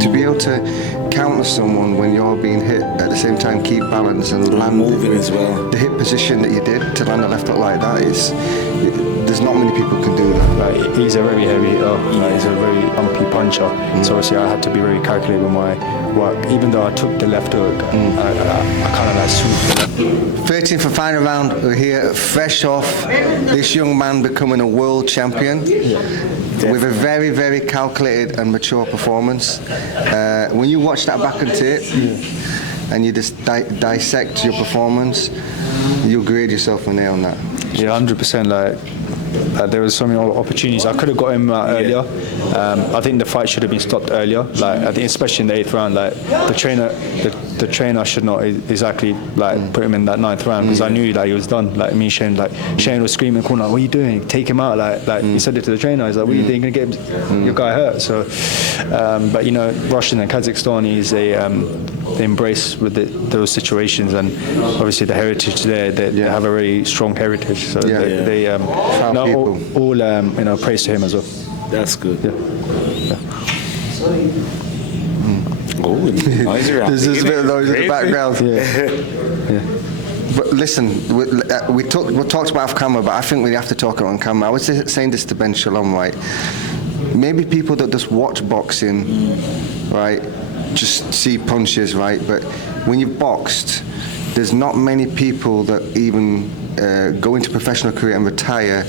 To be able to counter someone when you're being hit, at the same time keep balance and land moving as well. The hit position that you did to land a left hook like that is, there's not many people can do that. Like, he's a very heavy hitter. Like, he's a very bumpy puncher. So obviously I had to be very calculated with my work. Even though I took the left hook, I kind of like swooped the left. 13th and final round, we're here fresh off this young man becoming a world champion with a very, very calculated and mature performance. When you watch that back on tape and you just dissect your performance, you'll grade yourself an A on that. Yeah, 100%. Like, there was so many opportunities. I could have got him earlier. I think the fight should have been stopped earlier. Like, I think especially in the 8th round, like the trainer should not exactly like put him in that 9th round, because I knew that he was done. Like me, Shane was screaming in the corner, "What are you doing? Take him out!" Like he said it to the trainer. He's like, "What are you doing? You're gonna get your guy hurt." So, but you know, Russian and Kazakhstan is they embrace with those situations, and obviously the heritage there. They have a very strong heritage. So they all you know, praise to him as well. That's good. Yeah. Oh, noise around. There's a bit of noise in the background. Yeah. But listen, we talked about off camera, but I think we have to talk on camera. I was saying this to Ben Shalom, right? Maybe people that just watch boxing, right, just see punches, right? But when you've boxed, there's not many people that even go into professional career and retire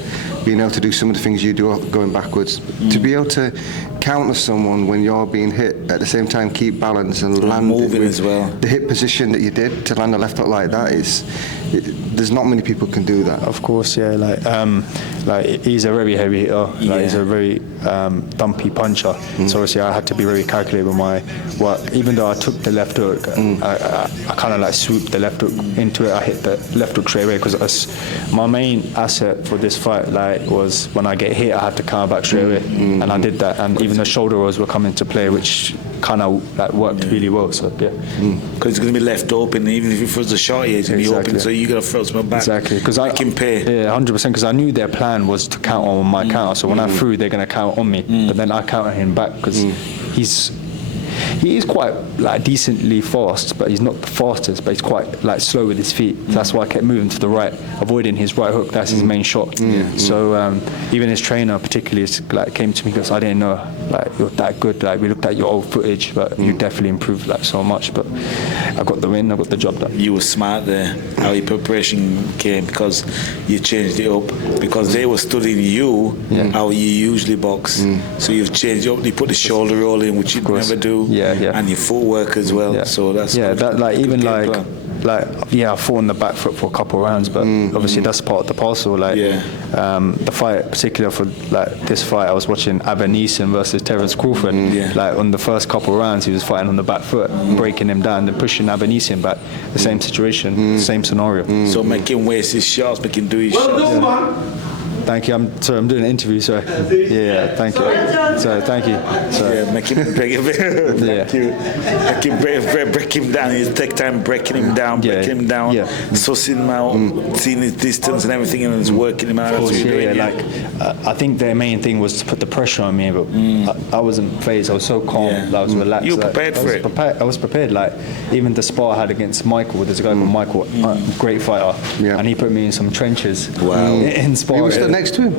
being able to do some of the things you do going backwards. To be able to counter someone when you're being hit, at the same time keep balance and land moving as well. The hit position that you did to land a left hook like that is, there's not many people can do that. Of course, yeah. Like he's a very heavy hitter. Like, he's a very bumpy puncher. So obviously I had to be very calculated with my work. Even though I took the left hook, I kind of like swooped the left hook into it. I hit the left hook straight away, because my main asset for this fight was when I get hit, I had to counter back straight away, and I did that. And even the shoulder rolls were coming to play, which kind of like worked really well. So because it's going to be left open, even if he throws a shot, it's going to be open. So you got to throw some back. Exactly, because I can pay. Yeah, 100%. Because I knew their plan was to counter on my counter. So when I threw, they're going to counter on me. But then I counter him back, because he is quite like decently fast, but he's not the fastest. But he's quite like slow with his feet. So that's why I kept moving to the right, avoiding his right hook. That's his main shot. So even his trainer, particularly, like came to me because I didn't know like you're that good. Like we looked at your old footage, but you definitely improved like so much. But I got the win. I got the job done. You were smart there. How your preparation came, because you changed it up, because they were studying you how you usually box. So you've changed it up. You put the shoulder roll in, which you'd never do. And your footwork as well. So that's that like even I fought on the back foot for a couple of rounds, but obviously that's part of the parcel. Like the fight, particular for like this fight, I was watching Abaneson versus Terence Crawford. Like on the first couple of rounds, he was fighting on the back foot, breaking him down, then pushing Abaneson back. The same situation, same scenario. So make him waste his shots, make him do his shots. Thank you. I'm doing an interview, so yeah, thank you. So thank you. So make him break him. Thank you. Make him break him down. You take time breaking him down, sussing him out, seeing his distance and everything, and just working him out. Of course, I think their main thing was to put the pressure on me, but I wasn't phased. I was so calm. I was relaxed. You were prepared for it. I was prepared. Like even the spar I had against Michael. There's a guy called Michael, great fighter, and he put me in some trenches. Wow. In sparring. Next to him.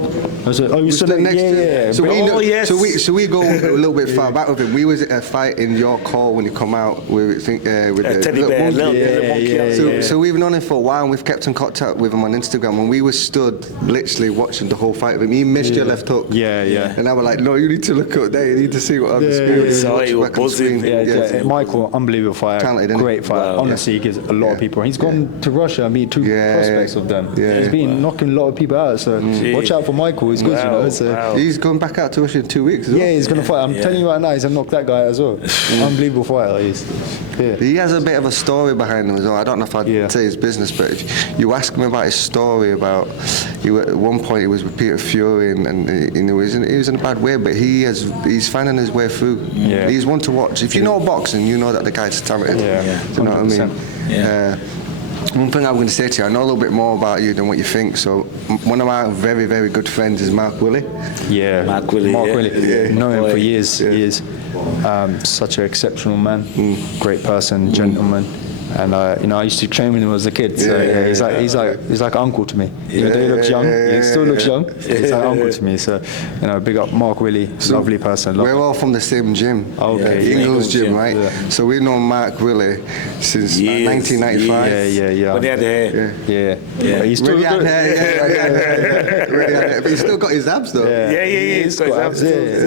You stood next to him. So we go a little bit far back with him. We was at a fight in your call when you come out with the teddy bear, monkey. So we've known him for a while, and we've kept in contact with him on Instagram. And we were stood literally watching the whole fight of him. He missed your left hook. And I was like, no, you need to look up there. You need to see what I'm experiencing. Michael, unbelievable fighter, talented, great fighter. Honestly, he gives a lot of people. He's gone to Russia and beat two prospects of them. He's been knocking a lot of people out. So watch out for Michael. He's good, you know. So he's going back out to Russia in 2 weeks as well. Yeah, he's going to fight. I'm telling you right now, he's going to knock that guy out as well. Unbelievable fighter. He has a bit of a story behind him as well. I don't know if I'd say his business, but if you ask him about his story about, at one point he was with Peter Fury and he was in a bad way, but he's finding his way through. He's one to watch. If you know boxing, you know that the guy's talented. Do you know what I mean? One thing I'm going to say to you, I know a little bit more about you than what you think. So one of my very, very good friends is Mark Willie. Mark Willie. Known him for years. such an exceptional man, great person, gentleman. And I used to train with him as a kid. So he's like uncle to me. Even though he looks young, he still looks young. He's like uncle to me. So big up Mark Willie, lovely person. We're all from the same gym. Okay. Ingles gym, right? Yeah. So we've known Mark Willie since 1995. Yeah. When he had hair. Yeah. He's still Really had hair. But he's still got his abs though. Yeah. He's got his abs.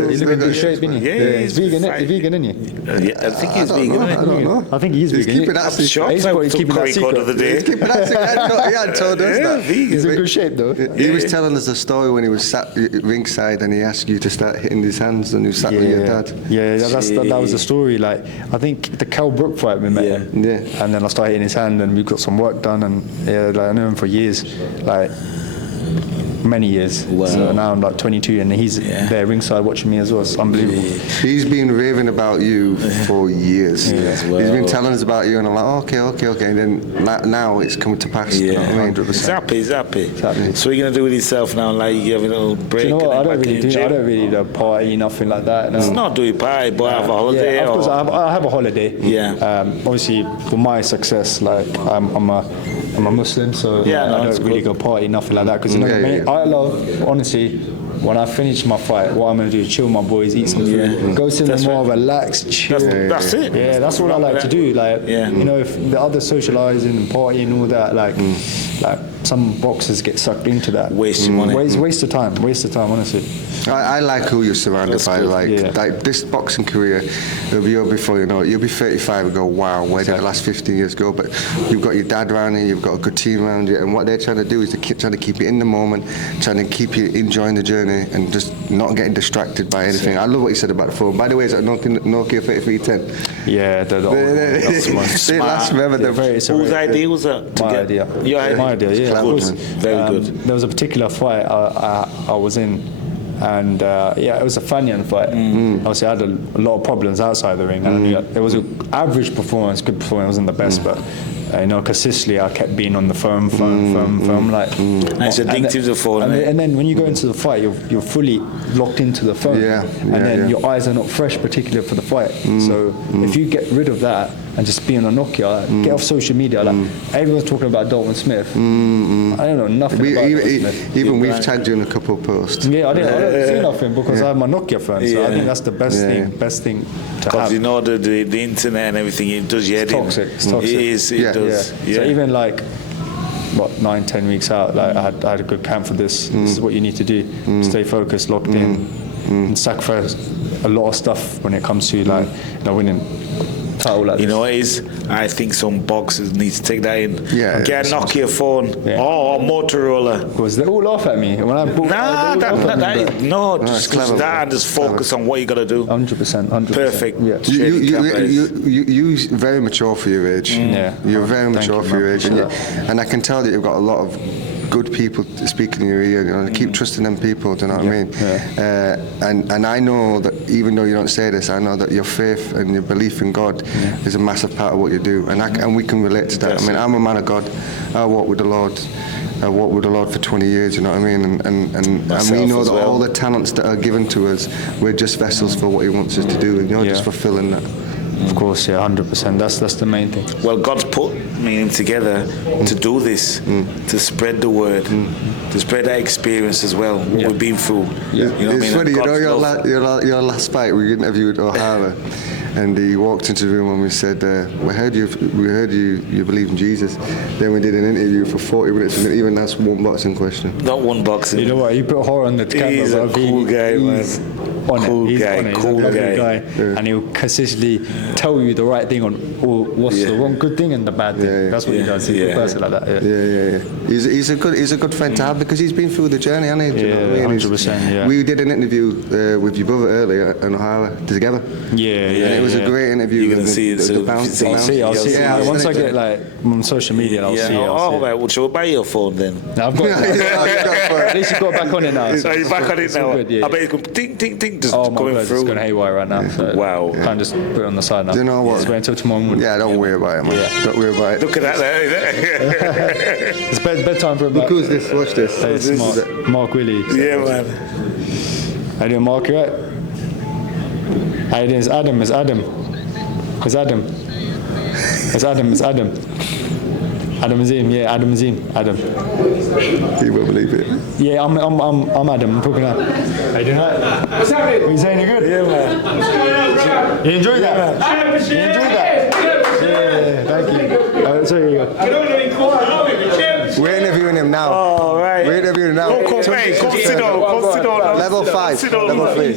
He's in good shape, isn't he? Yeah, he's vegan, isn't he? I think he's vegan. I don't know. I think he's vegan. Keeping that secret. He's keeping that secret. He's keeping that secret. He had told us that. He's in good shape though. He was telling us a story when he was sat ringside and he asked you to start hitting his hands and you sat with your dad. Yeah, that was the story. Like, I think the Cal Brook fight we met him. Yeah. And then I started hitting his hand and we got some work done and I knew him for years. Like, many years. Wow. So now I'm like 22 and he's there ringside watching me as well. It's unbelievable. He's been raving about you for years. He's been telling us about you and I'm like, okay. And then now it's coming to pass. Yeah, You know what I mean? 100%. He's happy. So what are you going to do with yourself now? Like, you have a little break? Do you know what? I don't and really do party, nothing like that. No. It's not doing party, but have a holiday. Yeah, of course, I have a holiday. Yeah. Obviously, for my success, like I'm a Muslim, so I don't really go party, nothing like that. Because I love, honestly, when I finish my fight, what I'm going to do is chill my boys, eat some food, go cinema, relax, chill. That's it. Yeah, that's what I like to do. Like, if the other socialising and partying and all that, like some boxers get sucked into that. Waste money. Waste of time, honestly. I like who you're surrounded by. Like this boxing career, it'll be over before you know it. You'll be 35 and go, wow, where did the last 15 years go? But you've got your dad around you, you've got a good team around you, and what they're trying to do is trying to keep you in the moment, trying to keep you enjoying the journey and just not getting distracted by anything. I love what you said about the phone. By the way, is that Nokia 3310? Yeah, They last forever. Whose idea was that? My idea. Your idea? My idea, yeah. Very good. There was a particular fight I was in. And it was a Fanyan fight. Obviously, I had a lot of problems outside the ring. And it was an average performance, good performance. It wasn't the best, but consistently I kept being on the phone. Like, it's addictive to the phone. And then when you go into the fight, you're fully locked into the phone. And then your eyes are not fresh, particularly for the fight. So if you get rid of that and just be on a Nokia, get off social media. Like, everyone's talking about Dalton Smith. I don't know nothing about Dalton Smith. Even we've tagged you in a couple of posts. Yeah, I don't see nothing because I have my Nokia phone. So I think that's the best thing to have. Because you know the internet and everything, it does your head in. It's toxic. It does. So even like 9-10 weeks out, like I had a good camp for this. This is what you need to do. Stay focused, locked in, and sacrifice a lot of stuff when it comes to winning. Like you know what it is? I think some boxers need to take that in. Get a Nokia phone or a Motorola. Because they all laugh at me when I bought. Just that and just focus on what you got to do. 100%. Perfect. Yeah. You very mature for your age. You're very mature for your age, and I can tell that you've got a lot of good people speaking in your ear. Keep trusting them people. Do you know what I mean? And I know that even though you don't say this, I know that your faith and your belief in God is a massive part of what you do, and we can relate to that. I mean, I'm a man of God. I walk with the Lord. I walked with the Lord for 20 years, you know what I mean? And we know that all the talents that are given to us, we're just vessels for what He wants us to do, and you're just fulfilling that. Of course, 100%. That's the main thing. Well, God's put me and him together to do this, to spread the word, to spread that experience as well, what we've been through. You know what I mean? It's funny, your last fight, we interviewed O'Hara, and he walked into the room and we said, we heard you believe in Jesus. Then we did an interview for 40 minutes and didn't even ask one boxing question. Not one boxing. You know what? He put horror on the camera. He's a cool guy, man. Cool guy. And he'll consistently tell you the right thing on what's the wrong good thing and the bad thing. That's what he does. He's a person like that. He's a good friend to have because he's been through the journey, hasn't he? Do you know what I mean? 100%. We did an interview with your brother earlier and O'Hara together. And it was a great interview. You're gonna see it. I'll see it. Once I get on social media, I'll see it. Oh, right. Well, shall we buy your phone then? I've got at least you've got back on it now. So you're back on it now. I bet it's going ting, just coming through. It's going haywire right now. So wow. Can't just put it on the side now. Do you know what? Just wait until tomorrow morning. Yeah, don't worry about it, man. Don't worry about it. Look at that there. It's bedtime for him. Look who's this? Watch this. Hey, it's Mark Willie. Yeah, man. How you doing, Mark? You right? It's Adam. It's Adam. It's Adam. It's Adam. It's Adam. Adam Azim. Yeah, Adam Azim. Adam. You won't believe it. Yeah, I'm Adam. I'm talking now. How you doing? What's happening? What you saying? You good? Yeah, man. You enjoyed that? You enjoyed that? Yeah, thank you. Sorry, you go. We're interviewing him now. Oh, right. We're interviewing him now. Come sit down. Level 5. Level 3.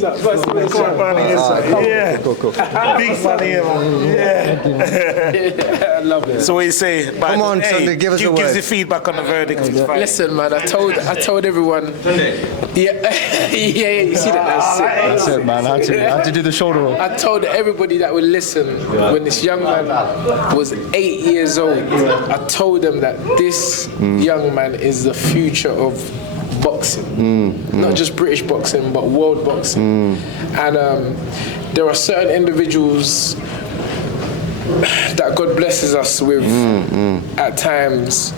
Yeah. Cool. Big fan here, man. Yeah. I love it. So what you say? Come on, Sunday, give us a word. Give the feedback on the verdict. Listen, man, I told everyone. Yeah, you see that? That's it, man. I had to do the shoulder roll. I told everybody that would listen when this young man was 8 years old. I told them that this young man is the future of boxing, not just British boxing, but world boxing. And there are certain individuals that God blesses us with at times,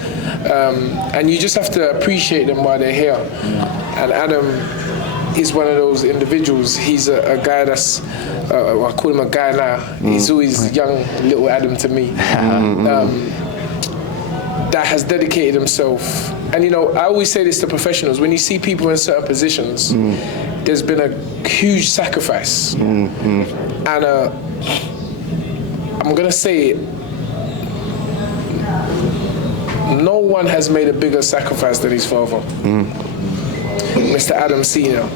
and you just have to appreciate them while they're here. And Adam is one of those individuals. He's a guy that's, I call him a guy now. He's always young little Adam to me. That has dedicated himself. And you know, I always say this to professionals, when you see people in certain positions, there's been a huge sacrifice. And I'm gonna say it, no one has made a bigger sacrifice than his father, Mr. Adam Senior.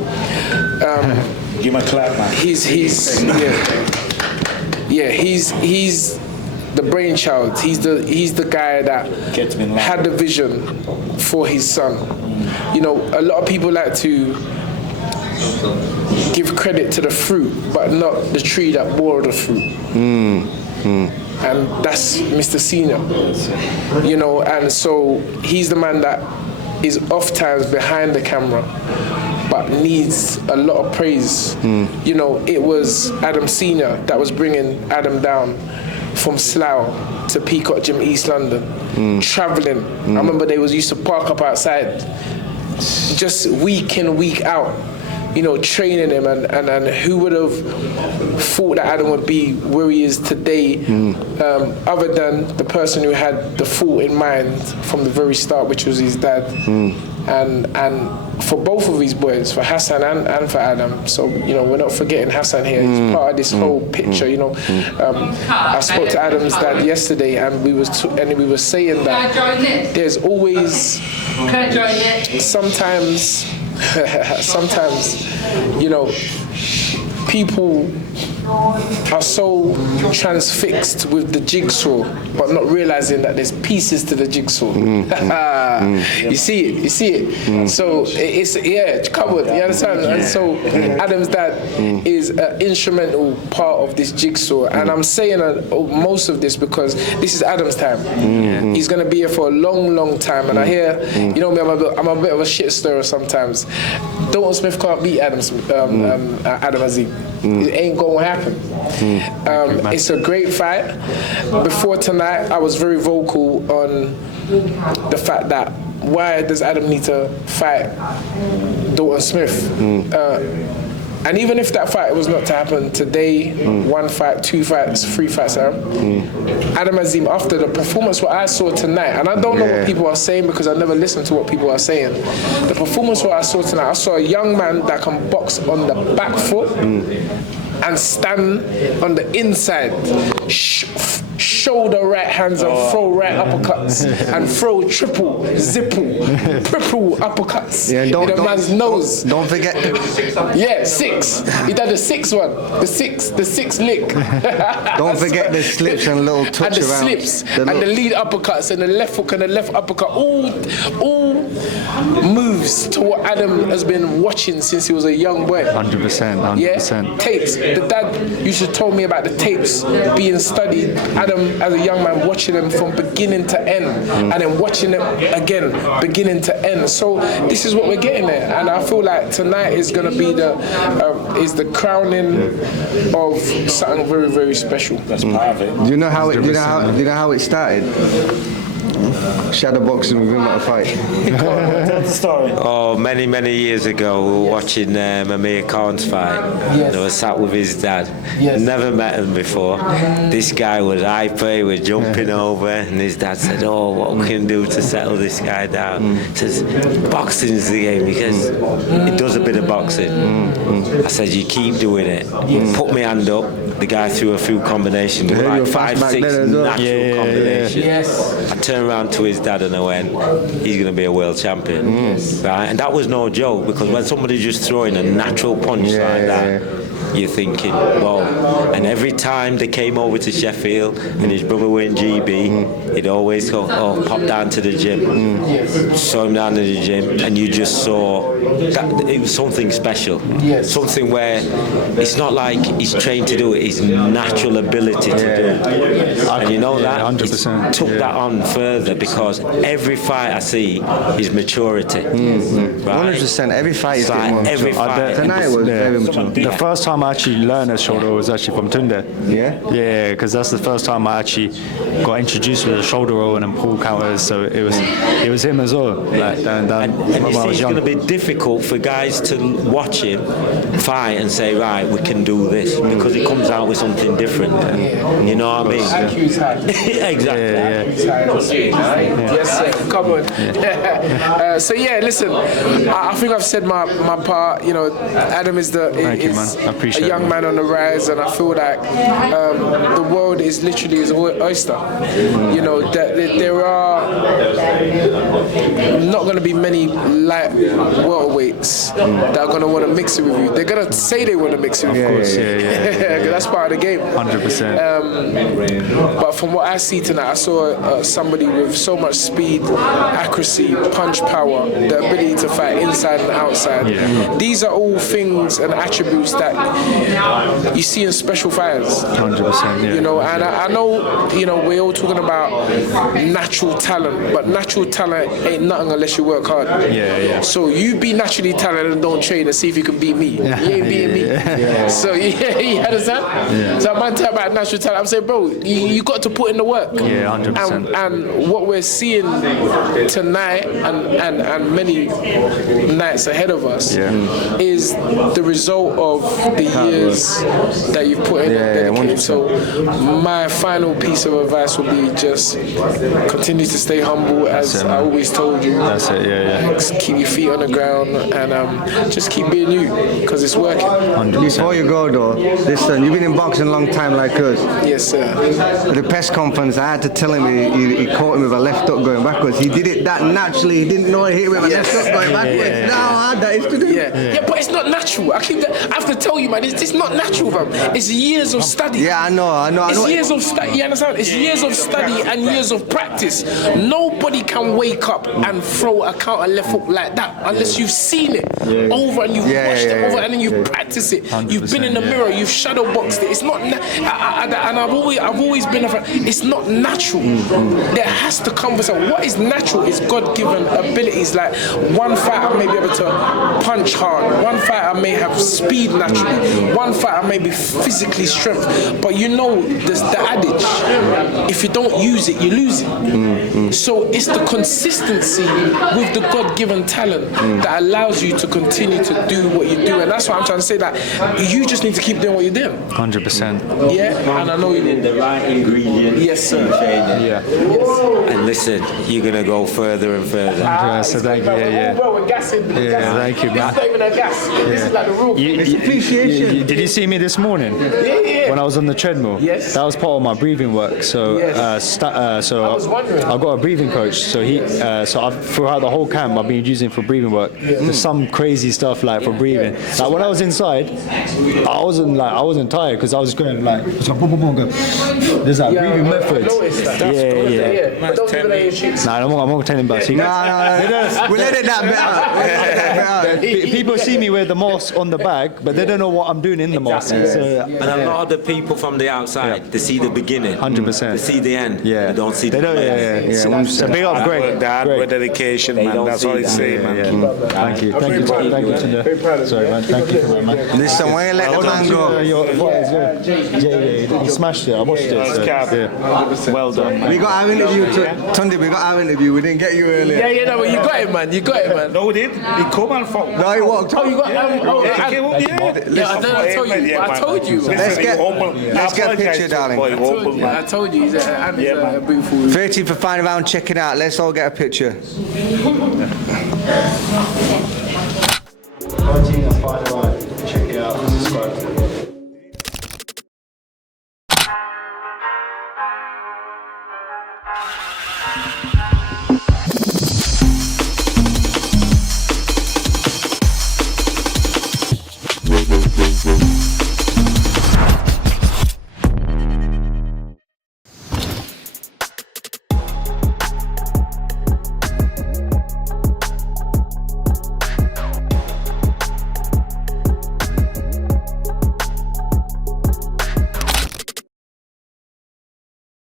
Give him a clap, man. He's the brainchild. He's the guy that had the vision for his son. You know, a lot of people like to give credit to the fruit, but not the tree that bore the fruit. And that's Mr. Senior. You know, and so he's the man that is oft times behind the camera, but needs a lot of praise. You know, it was Adam Senior that was bringing Adam down from Slough to Peacock Gym, East London, traveling. I remember they used to park up outside, just week in, week out, you know, training him, and who would have thought that Adam would be where he is today, other than the person who had the thought in mind from the very start, which was his dad. And for both of these boys, for Hassan and for Adam. So, you know, we're not forgetting Hassan here. He's part of this whole picture, you know. I spoke to Adam's dad yesterday, and we were saying that there's always sometimes, you know, people are so transfixed with the jigsaw, but not realizing that there's pieces to the jigsaw. You see it. So it's covered. You understand? And so Adam's dad is an instrumental part of this jigsaw, and I'm saying most of this because this is Adam's time. He's gonna be here for a long, long time. And I hear, you know me, I'm a bit of a shit stirrer sometimes. Dalton Smith can't beat Adam Azim. It ain't gonna happen. It's a great fight. Before tonight, I was very vocal on the fact that why does Adam need to fight Dalton Smith? And even if that fight was not to happen today, 1 fight, 2 fights, 3 fights, Adam Azim, after the performance what I saw tonight, and I don't know what people are saying because I never listen to what people are saying. The performance what I saw tonight, I saw a young man that can box on the back foot and stand on the inside, shoulder right hands and throw right uppercuts and throw triple, uppercuts in a man's nose. Don't forget. 6. He did the 6th one, the sixth lick. Don't forget the slips and little touch and the around. Slips and the lead uppercuts and the left hook and the left uppercut. All moves to what Adam has been watching since he was a young boy. 100%. Yeah, tapes. The dad used to tell me about the tapes being studied. Adam, as a young man, watching them from beginning to end, and then watching them again, beginning to end. So this is what we're getting there, and I feel like tonight is going to be the crowning of something very, very special. That's part of it. Do you know how it started? shadow boxing with him at a fight? Tell the story. Oh, many years ago, we were watching Amir Khan's fight. Yes. And I was sat with his dad. Yes. Never met him before. This guy was hyper, he was jumping over, and his dad said, "Oh, what we can do to settle this guy down?" He says, "Boxing's the game," because he does a bit of boxing. I said, "You keep doing it." Put my hand up. The guy threw a few combinations, Yeah, you like were fast 5, back 6 then as well. natural combinations. Yes. I turned around to his dad and I went, "He's going to be a world champion." Right? And that was no joke, because when somebody's just throwing a natural punch like that, you're thinking, wow. And every time they came over to Sheffield and his brother were in GB, he'd always go, "Oh, pop down to the gym." Saw him down to the gym, and you just saw that it was something special. Yes. Something where it's not like he's trained to do it, his natural ability to do it. And you know that? 100%. Took that on further, because every fight I see is maturity. Right? 100%. Every fight is It's like getting more every mature. fight. Tonight was very mature. The first time I actually learned a shoulder roll was actually from Tunde. Yeah? Yeah, because that's the first time I actually got introduced with a shoulder roll and then pull counters. So it was him as well. Like And when you I see, was it's young. going to be difficult for guys to watch him fight and say, right, we can do this, because he comes out with something different. You know what I mean? IQ's high. Exactly. Yes, sir. Come on. So yeah, listen. I think I've said my part. You know, Adam is Thank you, man. I appreciate a young it. man on the rise, and I feel like the world is literally his oyster. You know, that there are not going to be many light welterweights that are going to want to mix it with you. They're going to say they want to mix it with you. Yeah. 'Cause that's part of the game. 100%. But from what I see tonight, I saw somebody with so much speed, accuracy, punch power, the ability to fight inside and outside. These are all things and attributes that you see in special fighters. 100%. Yeah. You know, and I know, you know, we're all talking about natural talent, but natural talent ain't nothing unless you work hard. Yeah. So you be naturally talented and don't train and see if you can beat me. You ain't beating me. So you understand? So man talk about natural talent. I'm saying, bro, you got to put in the work. Yeah, 100%. And what we're seeing tonight and many nights ahead of us is the result of the years that you've put in. Dedicated. So my final piece of advice would be just continue to stay humble, as I always told you. That's it. Yeah. Just keep your feet on the ground and just keep being you, because it's working. 100%. Before you go though, listen, you've been in boxing a long time like us. Yes, sir. At the press conference, I had to tell him he caught him with a left hook going backwards. He did it that naturally. He didn't know he hit him with a left hook going backwards. Now I had that is to do. Yeah, but it's not natural. I have to tell you, man, it's not natural, fam. It's years of study. Yeah, I know. It's years of study, you understand? It's years of study and years of practice. Nobody can wake up and throw a counter left hook like that unless you've seen it over and you've watched it over and then you've practiced it. You've been in the mirror, you've shadow boxed it. It's not, and I've always been a fan. It's not natural. There has to come with something. What is natural is God-given abilities. Like one fighter may be able to punch hard. One fighter may have speed naturally. One fighter may be physically strength. But you know, there's the adage: if you don't use it, you lose it. So it's the consistency with the God-given talent that allows you to continue to do what you do, and that's why I'm trying to say that you just need to keep doing what you're doing. 100%. Yeah, and I know you In the right ingredients. Yes, sir. Yeah. And listen, you're going to go further and further. So thank you. Well, we're gassing. Thank you, This man. is not even a gas. This is like the roof. Did you see me this morning? Yeah. When I was on the treadmill? Yes. That was part of my breathing work. So, so I was wondering. I got a breathing coach. So throughout the whole camp, I've been using for breathing work. There's some crazy stuff like for breathing. Like when I was inside, I wasn't tired because I was going like, boom, boom, boom, go. There's that breathing I method. noticed that. Yeah. But don't even know your shit. Nah, I'm not telling about secrets. No. We'll edit that bit out. People see me with the mask on the bag, but they don't know what I'm doing in the mask. So, And a lot of the people from the outside, they see the beginning. 100%. They see the end. Yeah. They don't see They the don't. beginning. So big up, Greg. That with dedication, man. don't That's see all he's that. saying, man. Thank you. Thank you. Thank you, Tunde. Sorry, man. Thank you for that, man. Listen, why you let the man go? He smashed it. I watched it. So, yeah. Well done, man. We got our interview, Tunde. We got our interview. We didn't get you earlier. Yeah, no, but you got it, man. You got it, man. No, we did. He come and fuck. No, he walked. Oh, you got I told you. I told you. Let's get a picture, darling. I told you. He's a beautiful. 13 for final round. Check it out. Let's all get a picture. 13 and final round. Check it out. Subscribe.